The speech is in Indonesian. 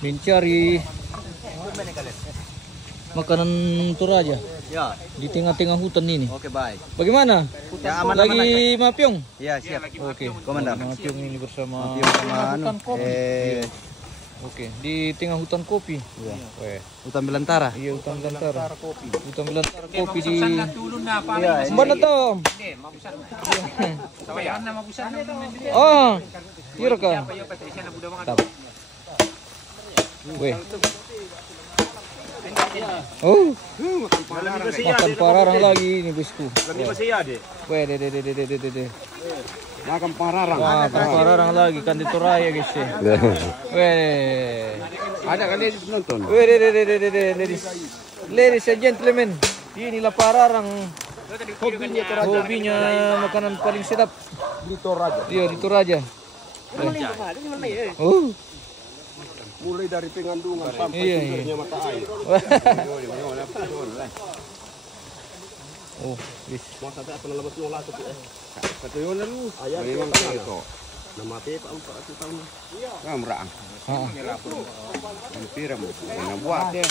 mencari makanan Toraja Ya. di tengah-tengah hutan ini. Oke, baik. Bagaimana? Ya, aman, Lagi aman, mapiong? Ya, siap. Oke, Komandan. mapiong ini bersama Hutan kopi. Oke, di tengah hutan kopi. Iya. Weh. Hutan belantara. Iya, hutan belantara. Hutan belantara kopi di Iya, mana Tom? Oh, iya kan? Weh. Oh, makan pararang lagi ini bosku. Weh, de. Makan pararang. Makan pararang lagi kan di Toraya guys ya. Weh. Ada kali nonton. Weh, de. Ladies and gentlemen, inilah pararang. Hobinya makanan paling sedap Di Toraja. Iya di Toraja. Oh, Mulai dari Pengandungan sampai Iya, sumbernya mata air. oh, wis. Masa tak pernah lepas nolak tapi katuyon lu. Ayah memang itu. Nama apa untuk aku tahu. Ngamrang. Ah. Hampir mau buat dia.